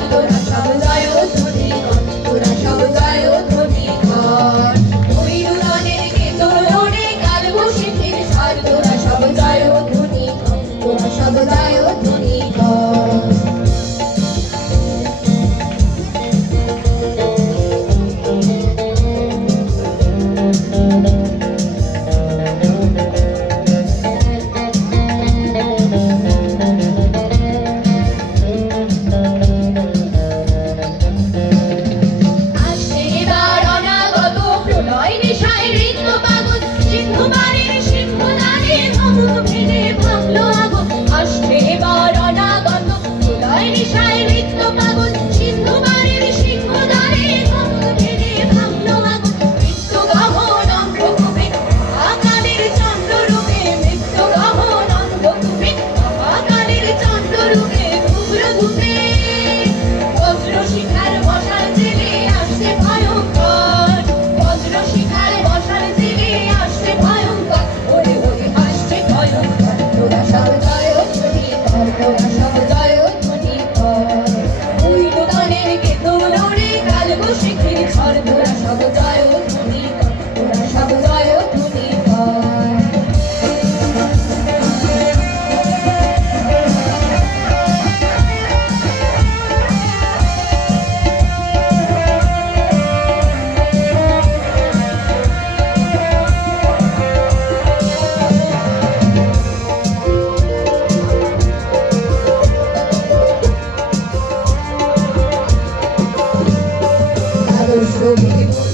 Lord. নয় নেশায় নৃত্য 너도 meu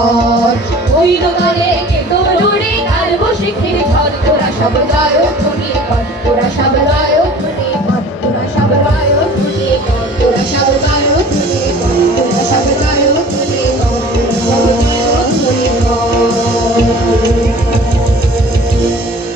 ঘর। ওই দোকানে কেউ দৌড়ে আর বসে খেলে ঝড় তোরা সব জয় ছড়িয়ে সব জয়